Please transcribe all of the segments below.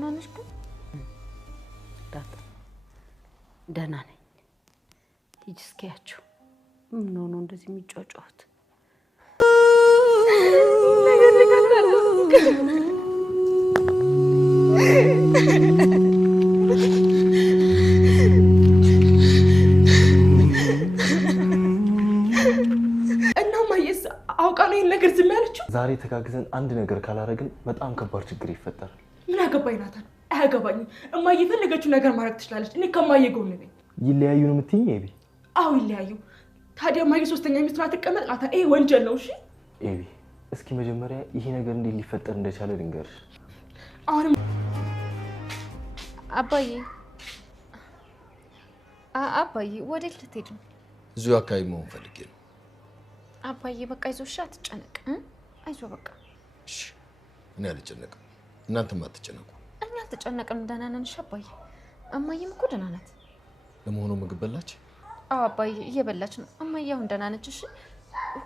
ደህና ነሽ ግን? ዳጣ ደህና ነኝ። ሂጂ እስኪያቸው ምን ሆኖ እንደዚህ የሚጫጫሁት? አውቃ ነው ይሄን ነገር ዝም ያለችው። ዛሬ ተጋግዘን አንድ ነገር ካላረግን በጣም ከባድ ችግር ይፈጠራል። ምን አገባኝ ናታን? አያገባኝም። እማዬ የፈለገችው ነገር ማድረግ ትችላለች። እኔ ከማዬ ጎን ነኝ። ይለያዩ ነው የምትይኝ ኤቢ? አዎ ይለያዩ። ታዲያ ማዬ ሶስተኛ ሚስት አትቀመጥ ናታን። ይሄ ወንጀል ነው። እሺ ኤቢ፣ እስኪ መጀመሪያ ይሄ ነገር እንዴት ሊፈጠር እንደቻለ ልንገርሽ። አሁንም አባዬ ወዴት ልትሄድ ነው? እዚሁ አካባቢ መሆን ፈልጌ ነው። አባዬ በቃ አይዞሽ፣ አትጨነቅ። አይዞህ በቃ እሺ። እኔ አልጨነቅም፣ እናንተም አትጨነቁ። እኛ አልተጨነቅም፣ ደህና ነን። እሺ አባዬ፣ እማዬም እኮ ደህና ናት። ለመሆኑ ምግብ በላች? አዎ አባዬ እየበላች ነው። እማዬ አሁን ደህና ነች። እሺ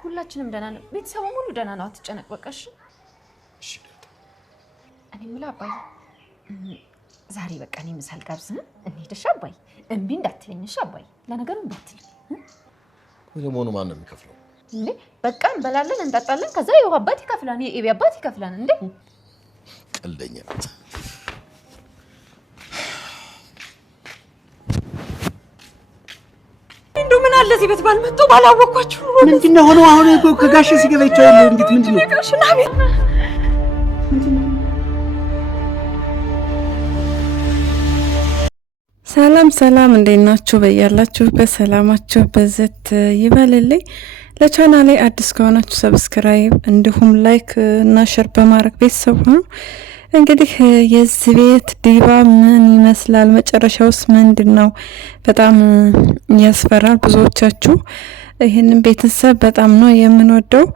ሁላችንም ደህና ነን። ቤተሰቡም ሁሉ ደህና ነው። አትጨነቅ በቃ እሺ። እሺ። እኔ የምልህ አባዬ፣ ዛሬ በቃ እኔ ምሳ ልጋብዝህ። እንሂድ እሺ አባዬ? እምቢ እንዳትለኝ እሺ አባዬ? ለነገሩ እምቢ አትልም። ለመሆኑ ማን ነው የሚከፍለው? እንዴ በቃ እንበላለን እንጠጣለን፣ ከዛ የውሃ አባት ይከፍላል፣ የኤቢ አባት ይከፍላል። እንዴ ቀልደኛ። እንደው ምን አለ እዚህ ቤት ባልመጡ ባላወቅኳችሁ። ምንድነው ሆኖ አሁን እኮ ከጋሽ ሲገባ ይቻላል። እንዴት ምንድነው? ጋሽ ናሚ ሰላም እንዴት ናችሁ? በያላችሁበት ሰላማችሁ በዘት ይበልልኝ። ለቻናሌ አዲስ ከሆናችሁ ሰብስክራይብ እንዲሁም ላይክ እና ሼር በማድረግ ቤተሰብ ሁኑ። እንግዲህ የዚህ ቤት ድባብ ምን ይመስላል? መጨረሻውስ ምንድነው? በጣም ያስፈራል። ብዙዎቻችሁ ይህንን ቤተሰብ በጣም ነው የምንወደው።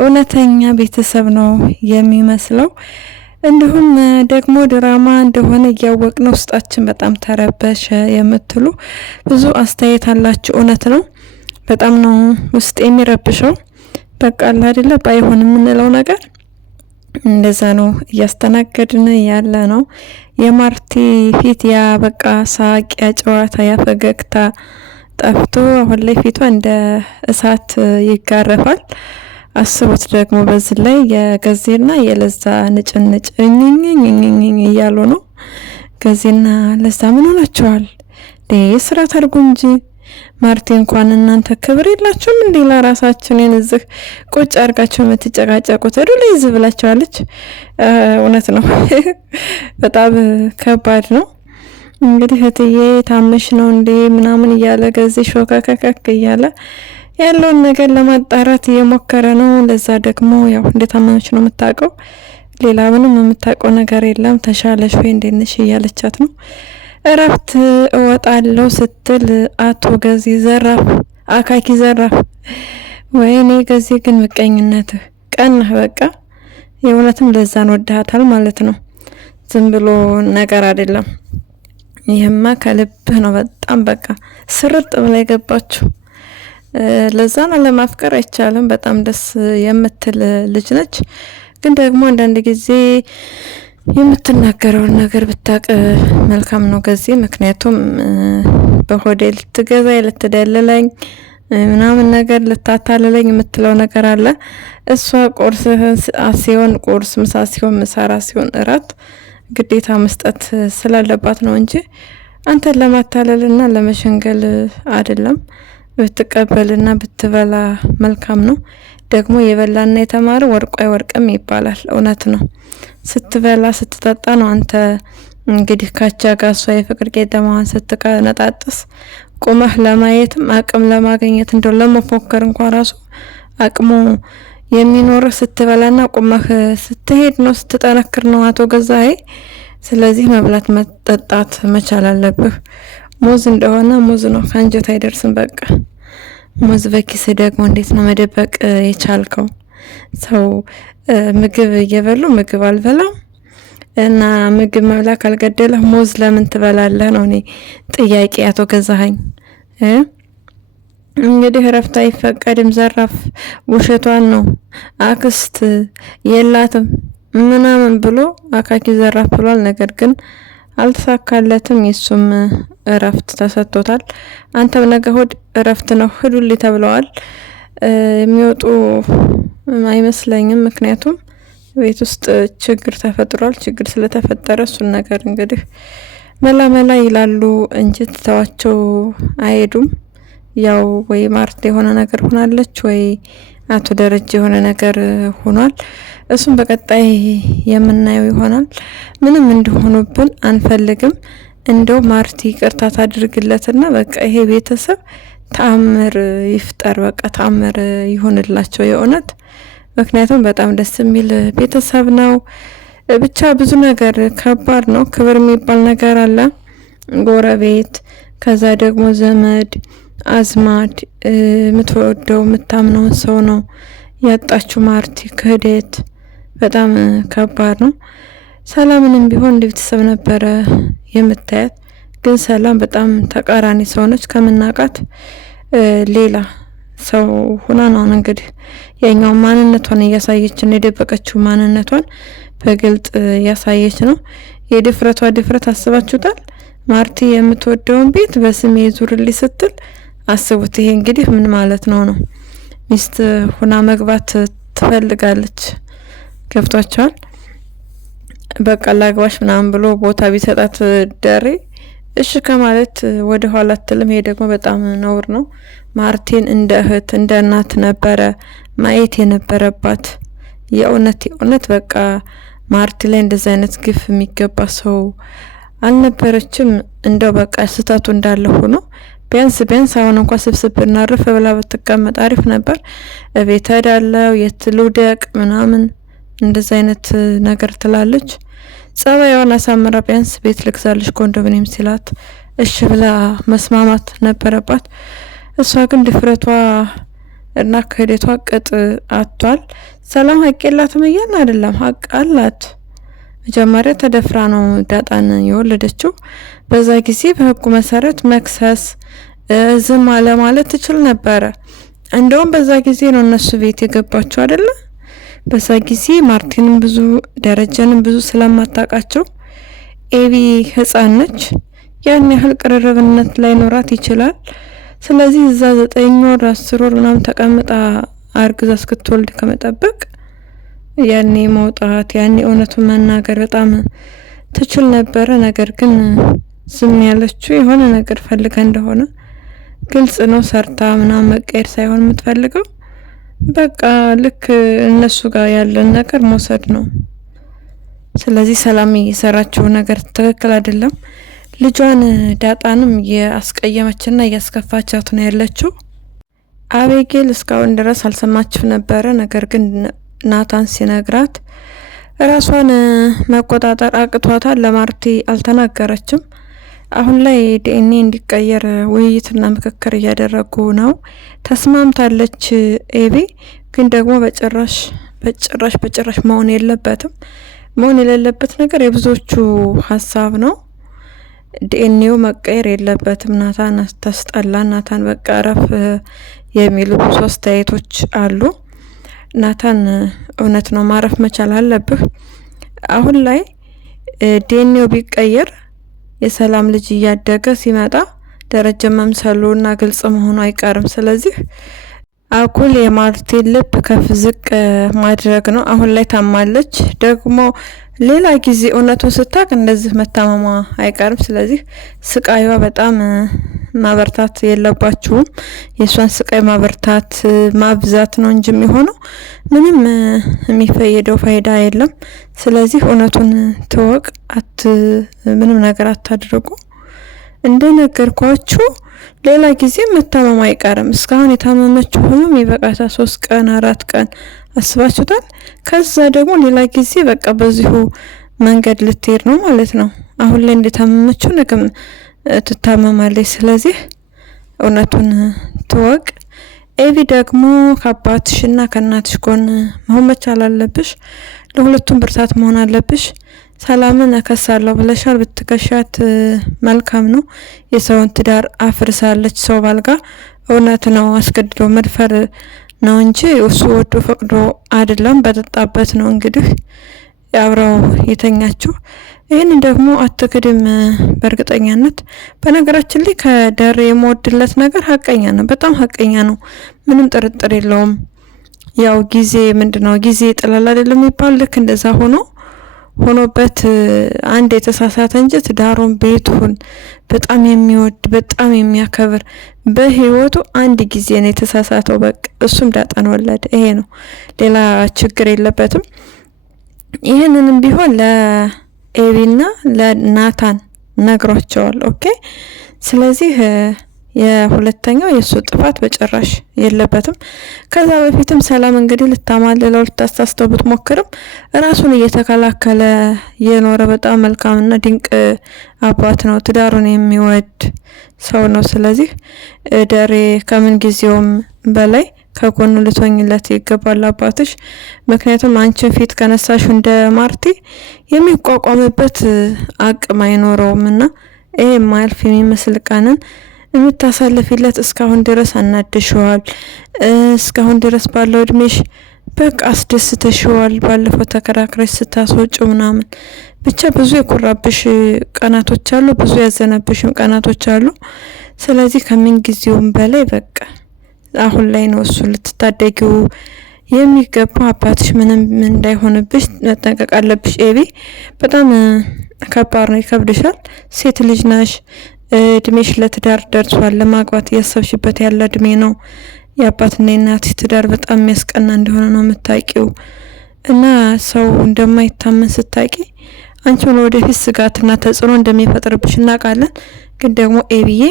እውነተኛ ቤተሰብ ነው የሚመስለው። እንዲሁም ደግሞ ድራማ እንደሆነ እያወቅን ውስጣችን በጣም ተረበሸ የምትሉ ብዙ አስተያየት አላችሁ። እውነት ነው። በጣም ነው ውስጥ የሚረብሸው። በቃ አለ አይደለ ባይሆን የምንለው ነገር እንደዛ ነው እያስተናገድን ያለ ነው። የማርቲ ፊት ያ በቃ ሳቅ፣ ያ ጨዋታ፣ ያ ፈገግታ ጠፍቶ አሁን ላይ ፊቷ እንደ እሳት ይጋረፋል። አስቡት ደግሞ በዚህ ላይ የገዜና የለዛ ንጭንጭ እኝኝኝኝኝ እያሉ ነው። ገዜና ለዛ ምን ሆናቸዋል? ስራት አድርጉ እንጂ ማርቲ እንኳን እናንተ ክብር የላችሁም እንዴ? ለራሳችን የነዚህ ቁጭ አድርጋችሁ የምትጨቃጨቁት ሄዱ ላይ ዝብላችኋለች። እውነት ነው። በጣም ከባድ ነው። እንግዲህ እህትዬ ታመሽ ነው እንዴ ምናምን እያለ ገዜ ሾከከከክ እያለ ያለውን ነገር ለማጣራት እየሞከረ ነው። ለዛ ደግሞ ያው እንደታመመች ነው የምታውቀው። ሌላ ምንም የምታውቀው ነገር የለም። ተሻለሽ ወይ እንዴት ነሽ እያለቻት ነው። እረፍት እወጣለሁ ስትል አቶ ገዜ ዘራፍ፣ አካኪ ዘራፍ። ወይኔ ገዜ ግን ምቀኝነትህ ቀናህ። በቃ የእውነትም ለዛን ወድሃታል ማለት ነው። ዝም ብሎ ነገር አይደለም። ይህማ ከልብህ ነው። በጣም በቃ ስርጥ ብላ የገባችሁ። ለዛን ለማፍቀር አይቻልም። በጣም ደስ የምትል ልጅ ነች። ግን ደግሞ አንዳንድ ጊዜ የምትናገረውን ነገር ብታቅ መልካም ነው ገዜ። ምክንያቱም በሆዴል ልትገዛ ልትደልለኝ ምናምን ነገር ልታታልለኝ የምትለው ነገር አለ። እሷ ቁርስ ሲሆን ቁርስ፣ ምሳ ሲሆን ምሳ፣ ራት ሲሆን እራት ግዴታ መስጠት ስላለባት ነው እንጂ አንተን ለማታለልና ለመሸንገል አይደለም። ብትቀበልና ብትበላ መልካም ነው። ደግሞ የበላና የተማረ ወርቁ አይወርቅም ይባላል። እውነት ነው። ስትበላ ስትጠጣ ነው አንተ እንግዲህ ካቻ ጋር እሷ የፍቅር ቄጠማዋን ስትቀነጣጥስ ቁመህ ለማየትም አቅም ለማግኘት እንደው ለመፎከር እንኳን ራሱ አቅሙ የሚኖርህ ስትበላና ቁመህ ስትሄድ ነው፣ ስትጠነክር ነው አቶ ገዛዬ። ስለዚህ መብላት መጠጣት መቻል አለብህ። ሙዝ እንደሆነ ሙዝ ነው፣ ከአንጀት አይደርስም። በቃ ሙዝ በኪስ ደግሞ እንዴት ነው መደበቅ የቻልከው? ሰው ምግብ እየበሉ ምግብ አልበላም እና ምግብ መብላ ካልገደለህ ሙዝ ለምን ትበላለህ ነው እኔ ጥያቄ። አቶ ገዛኸኝ እንግዲህ እረፍት አይፈቀድም። ዘራፍ ውሸቷን ነው። አክስት የላትም ምናምን ብሎ አካኪ ዘራፍ ብሏል። ነገር ግን አልተሳካለትም። የሱም እረፍት ተሰጥቶታል። አንተም ነገ እሑድ እረፍት ነው ሂዱልኝ ተብለዋል። የሚወጡ አይመስለኝም። ምክንያቱም ቤት ውስጥ ችግር ተፈጥሯል። ችግር ስለተፈጠረ እሱን ነገር እንግዲህ መላ ይላሉ እንጂ ትተዋቸው አይሄዱም። ያው ወይ ማርታ የሆነ ነገር ሆናለች ወይ አቶ ደረጀ የሆነ ነገር ሆኗል። እሱም በቀጣይ የምናየው ይሆናል። ምንም እንዲሆኑብን አንፈልግም። እንደው ማርቲ ይቅርታ ታድርግለትና በቃ ይሄ ቤተሰብ ተአምር ይፍጠር። በቃ ተአምር ይሆንላቸው የእውነት። ምክንያቱም በጣም ደስ የሚል ቤተሰብ ነው። ብቻ ብዙ ነገር ከባድ ነው። ክብር የሚባል ነገር አለ። ጎረቤት፣ ከዛ ደግሞ ዘመድ አዝማድ፣ የምትወደው የምታምነውን ሰው ነው ያጣችው ማርቲ። ክህደት በጣም ከባድ ነው። ሰላምንም ቢሆን እንደ ቤተሰብ ነበረ የምታያት፣ ግን ሰላም በጣም ተቃራኒ ሰው ነች። ከምናቃት ሌላ ሰው ሆና ነው እንግዲህ የኛው ማንነቷን እያሳየችን፣ የደበቀችው ማንነቷን በግልጥ ያሳየች ነው። የድፍረቷ ድፍረት አስባችሁታል? ማርቲ የምትወደውን ቤት በስሜ ዙርልኝ ስትል አስቡት። ይሄ እንግዲህ ምን ማለት ነው? ሚስት ሁና መግባት ትፈልጋለች። ገብቷቸዋል። በቃ ላግባሽ ምናምን ብሎ ቦታ ቢሰጣት ደሬ እሺ ከማለት ወደ ኋላ አትልም። ይሄ ደግሞ በጣም ነውር ነው። ማርቲን እንደ እህት እንደ እናት ነበረ ማየት የነበረባት። የእውነት በቃ ማርቲ ላይ እንደዛ አይነት ግፍ የሚገባ ሰው አልነበረችም። እንደው በቃ ስህተቱ እንዳለ ሆኖ ቢያንስ አሁን እንኳን ስብስብ እናርፍ ብላ ብትቀመጥ አሪፍ ነበር። ቤት ሄዳለው የትሉደቅ ምናምን እንደዛ አይነት ነገር ትላለች። ጸባይዋን አሳምራ ቢያንስ ቤት ልግዛልሽ ኮንዶሚኒየም ሲላት እሺ ብላ መስማማት ነበረባት። እሷ ግን ድፍረቷ እና ክህደቷ ቅጥ አጥቷል። ሰላም ሀቅ የላትም እያልን አይደለም፣ ሀቅ አላት። መጀመሪያ ተደፍራ ነው ዳጣን የወለደችው። በዛ ጊዜ በህጉ መሰረት መክሰስ ዝም አለ ማለት ትችል ነበረ። እንደውም በዛ ጊዜ ነው እነሱ ቤት የገባቸው አይደለ? በዛ ጊዜ ማርቲንም ብዙ ደረጀንም ብዙ ስለማታውቃቸው ኤቢ ህፃን ነች። ያን ያህል ቅርርብነት ላይኖራት ይችላል። ስለዚህ እዛ 9 ወር 10 ወር ምናምን ተቀምጣ አርግዛ እስክትወልድ ከመጠበቅ ያኔ መውጣት ያኔ እውነቱን መናገር በጣም ትችል ነበረ። ነገር ግን ዝም ያለችው የሆነ ነገር ፈልጋ እንደሆነ ግልጽ ነው። ሰርታ ምናምን መቀየር ሳይሆን የምትፈልገው በቃ ልክ እነሱ ጋር ያለን ነገር መውሰድ ነው። ስለዚህ ሰላም የሰራችው ነገር ትክክል አይደለም። ልጇን ዳጣንም ያስቀየመችና ያስከፋቻት ነው ያለችው። አቤጌል እስካሁን ድረስ አልሰማችም ነበረ። ነገር ግን ናታን ሲነግራት ራሷን መቆጣጠር አቅቷታል። ለማርቲ አልተናገረችም። አሁን ላይ ዲኤንኤ እንዲቀየር ውይይትና ምክክር እያደረጉ ነው። ተስማምታለች ኤቢ። ግን ደግሞ በጭራሽ መሆን የለበትም። መሆን የሌለበት ነገር የብዙዎቹ ሀሳብ ነው። ዲኤንኤው መቀየር የለበትም። ናታን ተስጠላ፣ ናታን በቃ ረፍ የሚሉ ብዙ አስተያየቶች አሉ። ናታን እውነት ነው፣ ማረፍ መቻል አለብህ። አሁን ላይ ዲኤንኤው ቢቀየር የሰላም ልጅ እያደገ ሲመጣ ደረጀ መምሰሉና ግልጽ መሆኑ አይቀርም። ስለዚህ አኩል የማርቲን ልብ ከፍ ዝቅ ማድረግ ነው። አሁን ላይ ታማለች። ደግሞ ሌላ ጊዜ እውነቱን ስታቅ እንደዚህ መታመሟ አይቀርም። ስለዚህ ስቃይዋ በጣም ማበርታት የለባችሁም። የእሷን ስቃይ ማበርታት ማብዛት ነው እንጂ የሚሆነው ምንም የሚፈየደው ፋይዳ የለም። ስለዚህ እውነቱን ትወቅ። ምንም ነገር አታድርጉ። እንደነገርኳችሁ ሌላ ጊዜ መታመም አይቀርም። እስካሁን የታመመችው ሁሉም ይበቃታ 3 ቀን 4 ቀን አስባችሁታል። ከዛ ደግሞ ሌላ ጊዜ በቃ በዚሁ መንገድ ልትሄድ ነው ማለት ነው። አሁን ላይ እንደታመመችው ነገም ትታመማለች። ስለዚህ እውነቱን ትወቅ። ኤቪ ደግሞ ከአባትሽና ከእናትሽ ጎን መሆን መቻል አለብሽ። ለሁለቱም ብርታት መሆን አለብሽ። ሰላምን እከሳለሁ ብለሻል። ብትከሻት መልካም ነው። የሰውን ትዳር አፍርሳለች ሰው ባልጋ። እውነት ነው፣ አስገድዶ መድፈር ነው እንጂ እሱ ወዶ ፈቅዶ አይደለም። በጠጣበት ነው እንግዲህ አብረው የተኛችው። ይህን ደግሞ አትክድም በእርግጠኛነት። በነገራችን ላይ ከደሬ የምወድለት ነገር ሀቀኛ ነው፣ በጣም ሀቀኛ ነው፣ ምንም ጥርጥር የለውም። ያው ጊዜ ምንድነው ጊዜ ጥላላ አይደለም የሚባል ልክ እንደዛ ሆኖበት አንድ የተሳሳተ እንጂ ትዳሩን ቤቱን በጣም የሚወድ በጣም የሚያከብር በህይወቱ አንድ ጊዜ ነው የተሳሳተው። በቃ እሱም ዳጣን ወለደ። ይሄ ነው፣ ሌላ ችግር የለበትም። ይህንንም ቢሆን ለኤቢና ለናታን ነግሯቸዋል። ኦኬ። ስለዚህ የሁለተኛው የሱ ጥፋት በጭራሽ የለበትም። ከዛ በፊትም ሰላም እንግዲህ ልታማልለው ልታስታስተው ብትሞክርም ራሱን እየተከላከለ የኖረ በጣም መልካምና ድንቅ አባት ነው። ትዳሩን የሚወድ ሰው ነው። ስለዚህ ደሬ ከምን ጊዜውም በላይ ከጎኑ ልትሆኝለት ይገባል አባትሽ። ምክንያቱም አንቺን ፊት ከነሳሽ እንደ ማርቲ የሚቋቋምበት አቅም አይኖረውም እና ይሄ ማልፍ የሚመስል ቀንን የምታሳልፊለት እስካሁን ድረስ አናድሽዋል። እስካሁን ድረስ ባለው እድሜሽ በቃ አስደስተሽዋል። ባለፈው ተከራክረሽ ስታስወጪ ምናምን ብቻ ብዙ የኮራብሽ ቀናቶች አሉ፣ ብዙ ያዘነብሽም ቀናቶች አሉ። ስለዚህ ከምን ጊዜውም በላይ በቃ አሁን ላይ ነው እሱ ልትታደጊው የሚገባው። አባትሽ ምንም እንዳይሆንብሽ መጠንቀቅ አለብሽ ኤቢ። በጣም ከባድ ነው፣ ይከብድሻል። ሴት ልጅ ነሽ፣ እድሜሽ ለትዳር ደርሷል። ለማግባት እያሰብሽበት ያለ እድሜ ነው። የአባትና የእናትሽ ትዳር በጣም የሚያስቀና እንደሆነ ነው የምታውቂው እና ሰው እንደማይታመን ስታውቂ አንቺ ወደፊት ስጋትና ተጽዕኖ እንደሚፈጥርብሽ እናውቃለን። ግን ደግሞ ኤቢዬ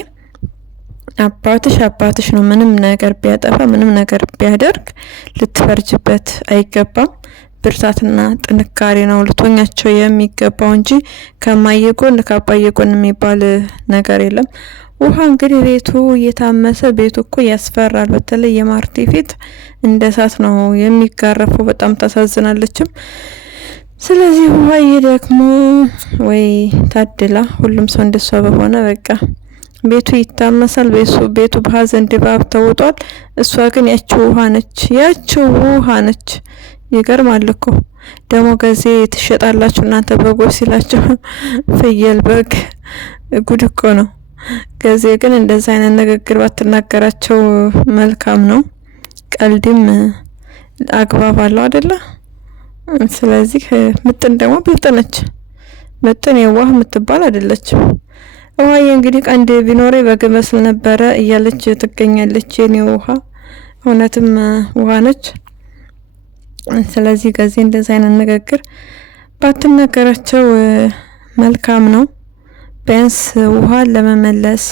አባትሽ ነው። ምንም ነገር ቢያጠፋ ምንም ነገር ቢያደርግ ልትፈርጅበት አይገባም። ብርታትና ጥንካሬ ነው ልትሆኛቸው የሚገባው እንጂ ከማየጎን ከአባየጎን የሚባል ነገር የለም። ውሃ እንግዲህ ቤቱ እየታመሰ ቤቱ እኮ ያስፈራል። በተለይ የማርቲ ፊት እንደ እሳት ነው የሚጋረፈው። በጣም ታሳዝናለችም። ስለዚህ ውሃዬ ደግሞ ወይ ታድላ፣ ሁሉም ሰው እንደሷ በሆነ በቃ ቤቱ ይታመሳል። ቤቱ በሀዘን ድባብ ተውጧል። እሷ ግን ያቺው ውሃ ነች። ይገርማል እኮ ደግሞ ጊዜ ትሸጣላችሁ እናንተ በጎች ሲላቸው ፍየል በግ ጉድ እኮ ነው። ጊዜ ግን እንደዛ አይነት ንግግር ባትናገራቸው መልካም ነው። ቀልድም አግባብ አለው አይደለ? ስለዚህ ምጥን ደግሞ ብልጥ ነች። ምጥን የዋህ የምትባል አይደለችም። ውሃዬ እንግዲህ ቀንድ ቢኖሬ በግ መስል ነበረ እያለች ትገኛለች። የኔ ውሃ እውነትም ውሃ ነች። ስለዚህ ጊዜ እንደዚህ አይነት ንግግር ባትናገራቸው መልካም ነው። ቢያንስ ውሃ ለመመለስ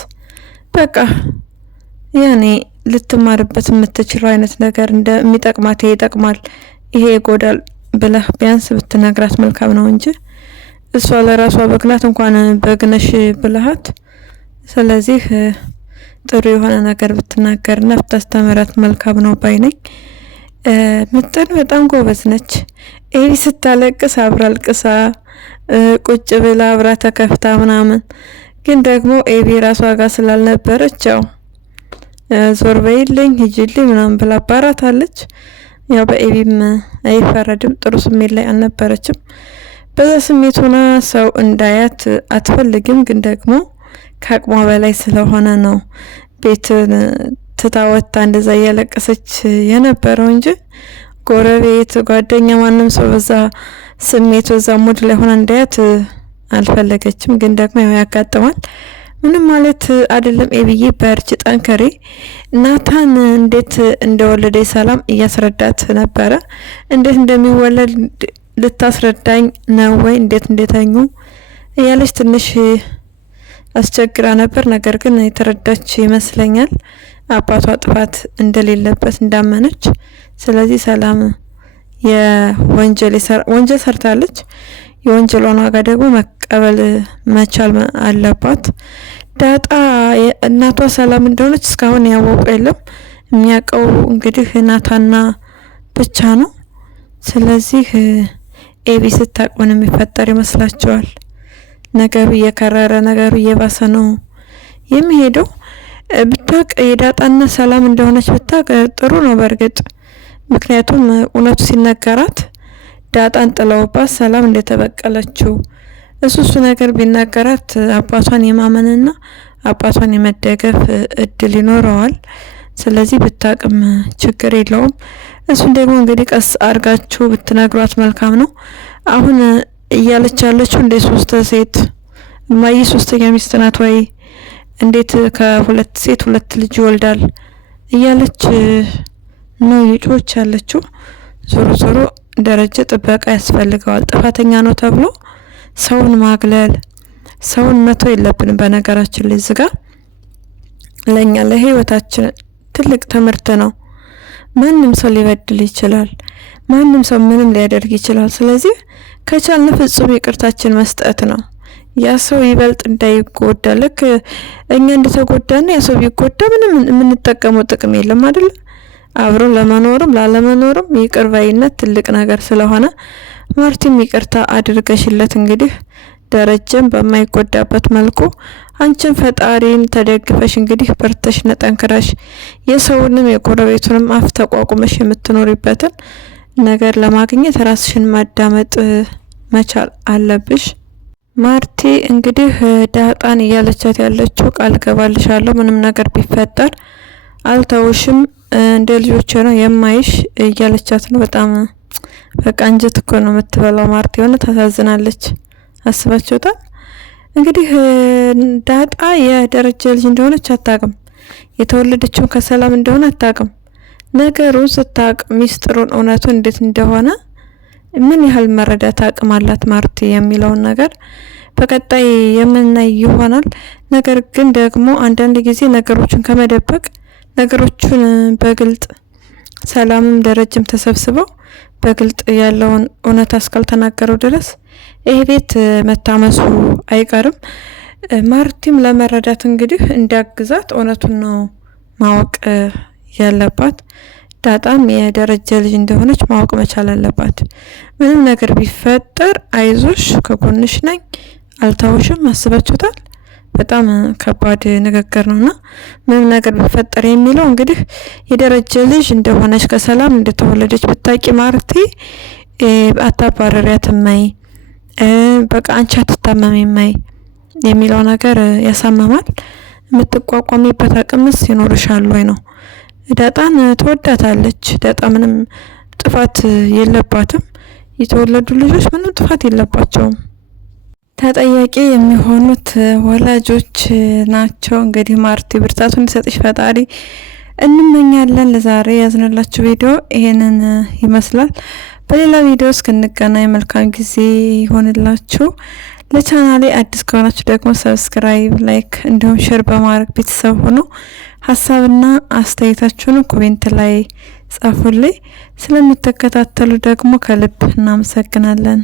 በቃ ያኔ ልትማርበት የምትችለው አይነት ነገር እንደሚጠቅማት ይጠቅማል፣ ይሄ ይጎዳል ብለህ ቢያንስ ብትነግራት መልካም ነው እንጂ እሷ ለራሷ በግናት እንኳን በግነሽ ብለሃት። ስለዚህ ጥሩ የሆነ ነገር ብትናገርና ብታስተምራት መልካም ነው ባይነኝ። ምጥን በጣም ጎበዝ ነች። ኤቢ ስታለቅስ አብራ አልቅሳ ቁጭ ብላ አብራ ተከፍታ ምናምን። ግን ደግሞ ኤቢ ራሷ ጋር ስላልነበረች ያው ዞር በይልኝ ሂጂልኝ ምናምን ብላ አባራታለች። ያው በኤቢም አይፈረድም፣ ጥሩ ስሜት ላይ አልነበረችም። በዛ ስሜት ሆና ሰው እንዳያት አትፈልግም። ግን ደግሞ ከአቅሟ በላይ ስለሆነ ነው ቤት ትታወታ እንደዛ እያለቀሰች የነበረው እንጂ ጎረቤት፣ ጓደኛ፣ ማንም ሰው በዛ ስሜት በዛ ሙድ ላይ ሆና እንዳያት አልፈለገችም። ግን ደግሞ ያጋጥማል፣ ምንም ማለት አይደለም። ኤቢዬ በርቺ፣ ጠንከሬ። ናታን እንዴት እንደወለደ ሰላም እያስረዳት ነበረ። እንዴት እንደሚወለድ ልታስረዳኝ ነው ወይ እንዴት እንደተኙ እያለች ትንሽ አስቸግራ ነበር። ነገር ግን የተረዳች ይመስለኛል አባቷ ጥፋት እንደሌለበት እንዳመነች። ስለዚህ ሰላም ወንጀል ሰርታለች። የወንጀሏን ዋጋ ደግሞ መቀበል መቻል አለባት። ዳጣ እናቷ ሰላም እንደሆነች እስካሁን ያወቀ የለም። የሚያውቀው እንግዲህ ናታና ብቻ ነው። ስለዚህ ኤቢ ስታቅ ምን የሚፈጠር ይመስላችኋል? ነገሩ እየከረረ ነገሩ እየባሰ ነው የሚሄደው። ብታቅ የዳጣና ሰላም እንደሆነች ብታቅ ጥሩ ነው በእርግጥ። ምክንያቱም እውነቱ ሲነገራት ዳጣን ጥለውባት ሰላም እንደተበቀለችው እሱ ነገር ቢናገራት አባቷን የማመንና አባቷን የመደገፍ እድል ይኖረዋል። ስለዚህ ብታቅም ችግር የለውም። እሱን ደግሞ እንግዲህ ቀስ አርጋችሁ ብትነግሯት መልካም ነው። አሁን እያለች ያለችው እንደ ሶስት ሴት እማዬ ሶስተኛ ሚስት ናት ወይ እንዴት ከሁለት ሴት ሁለት ልጅ ይወልዳል እያለች ነው የጮች ያለችው። ዞሮ ዞሮ ደረጀ ጥበቃ ያስፈልገዋል። ጥፋተኛ ነው ተብሎ ሰውን ማግለል ሰውን መተው የለብንም። በነገራችን ላይ ዝጋ ለኛ ለህይወታችን ትልቅ ትምህርት ነው። ማንም ሰው ሊበድል ይችላል። ማንም ሰው ምንም ሊያደርግ ይችላል። ስለዚህ ከቻልን ፍጹም ይቅርታችን መስጠት ነው። ያ ሰው ይበልጥ እንዳይጎዳ ልክ እኛ እንደተጎዳና ያ ሰው ቢጎዳ ምንም የምንጠቀመው ጥቅም የለም አይደል? አብሮ ለመኖርም ላለመኖርም ይቅር ባይነት ትልቅ ነገር ስለሆነ ማርቲም ይቅርታ አድርገሽለት እንግዲህ ደረጀም በማይጎዳበት መልኩ አንቺን ፈጣሪን ተደግፈሽ እንግዲህ በርተሽ ነጠንክረሽ የሰውንም የጎረቤቱንም አፍ ተቋቁመሽ የምትኖሪበትን ነገር ለማግኘት ራስሽን ማዳመጥ መቻል አለብሽ። ማርቲ እንግዲህ ዳጣን እያለቻት ያለችው ቃል ገባልሻለሁ ምንም ነገር ቢፈጠር አልተውሽም እንደ ልጆች ነው የማይሽ እያለቻት ነው። በጣም በቃ አንጀት እኮ ነው የምትበላው ማርቲ ሆነ ታሳዝናለች። አስባችሁታል እንግዲህ ዳጣ የደረጀ ልጅ እንደሆነች አታውቅም። የተወለደችው ከሰላም እንደሆነ አታውቅም። ነገሩን ስታውቅ ሚስጥሩን እውነቱን እንዴት እንደሆነ ምን ያህል መረዳት አቅም አላት ማርቲ የሚለውን ነገር በቀጣይ የምናይ ይሆናል። ነገር ግን ደግሞ አንዳንድ ጊዜ ነገሮችን ከመደበቅ ነገሮችን በግልጥ ሰላምም ደረጀም ተሰብስበው በግልጥ ያለውን እውነት እስካልተናገረው ድረስ ይሄ ቤት መታመሱ አይቀርም። ማርቲም ለመረዳት እንግዲህ እንዳግዛት እውነቱን ነው ማወቅ ያለባት። ዳጣም የደረጀ ልጅ እንደሆነች ማወቅ መቻል አለባት። ምንም ነገር ቢፈጠር አይዞሽ ከጎንሽ ነኝ አልተውሽም። አስባችሁታል? በጣም ከባድ ንግግር ነውና ምንም ነገር ቢፈጠር የሚለው እንግዲህ የደረጀ ልጅ እንደሆነች ከሰላም እንደተወለደች ብታቂ ማርቲ አታባረሪያት ማይ በቃ አንቺ አትታመሚ ማይ የሚለው ነገር ያሳመማል። የምትቋቋሚበት አቅምስ ይኖርሻል ወይ ነው። ዳጣን ትወዳታለች። ዳጣ ምንም ጥፋት የለባትም። የተወለዱ ልጆች ምንም ጥፋት የለባቸውም። ተጠያቂ የሚሆኑት ወላጆች ናቸው። እንግዲህ ማርቲ ብርታቱን እንዲሰጥሽ ፈጣሪ እንመኛለን። ለዛሬ ያዝንላችሁ ቪዲዮ ይሄንን ይመስላል። በሌላ ቪዲዮ እስክንገናኝ መልካም ጊዜ ይሆንላችሁ። ለቻናሌ አዲስ ከሆናችሁ ደግሞ ሰብስክራይብ፣ ላይክ እንዲሁም ሼር በማድረግ ቤተሰብ ሆኖ ሀሳብና አስተያየታችሁን ኮሜንት ላይ ጻፉልኝ። ስለምትከታተሉ ደግሞ ከልብ እናመሰግናለን።